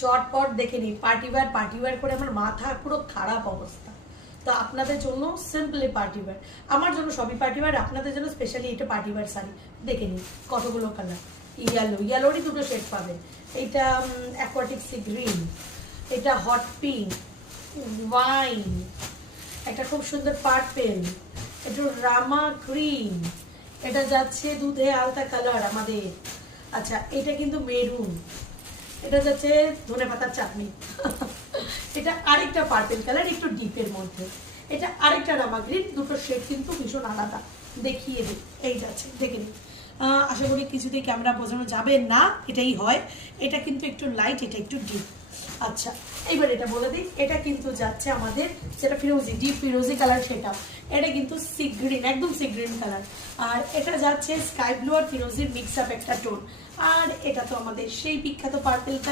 চটপট দেখে নিন, পার্টি ওয়্যার করে আমার মাথা পুরো খারাপ অবস্থা। তো আপনাদের জন্য সিম্পলি পার্টি ওয়্যার, আমার জন্য সবই পার্টি ওয়্যার, আপনাদের জন্য স্পেশালি এটা পার্টি ওয়্যার শাড়ি। দেখে নিন কতগুলো কালার, ইয়েলোরই দুটো শেড পাবেন। এটা অ্যাকোয়াটিক সি গ্রিন, এটা হট পিঙ্ক, ওয়াইন, একটা খুব সুন্দর পার্পেল, একটু রামা গ্রিন, এটা যাচ্ছে দুধে আলতা কালার আমাদের। আচ্ছা এটা কিন্তু মেরুন, এটা যাচ্ছে ধনেপাতার চাটনি এটা আরেকটা পার্পল কালার একটু ডিপের মধ্যে, এটা আরেকটা রামা গ্রিন, দুটো শেড কিন্তু ভীষণ আলাদা। দেখিয়ে দিই, এই যাচ্ছে দেখে নিন। আশা করি কিছুতেই ক্যামেরা বোঝানো যাবে না, এটাই হয়। এটা কিন্তু একটু লাইট, এটা একটু ডিপ। আচ্ছা এইবার এটা বলে দিই, এটা কিন্তু যাচ্ছে আমাদের যেটা ফিরোজি, ডিপ ফিরোজি কালার, সেটা এটা কিন্তু সি গ্রিন, একদম সি গ্রিন কালার। আর এটা যাচ্ছে স্কাই ব্লু আর ফিরোজির মিক্স আপ একটা টোন। আর এটা তো আমাদের সেই বিখ্যাত পার্পেল।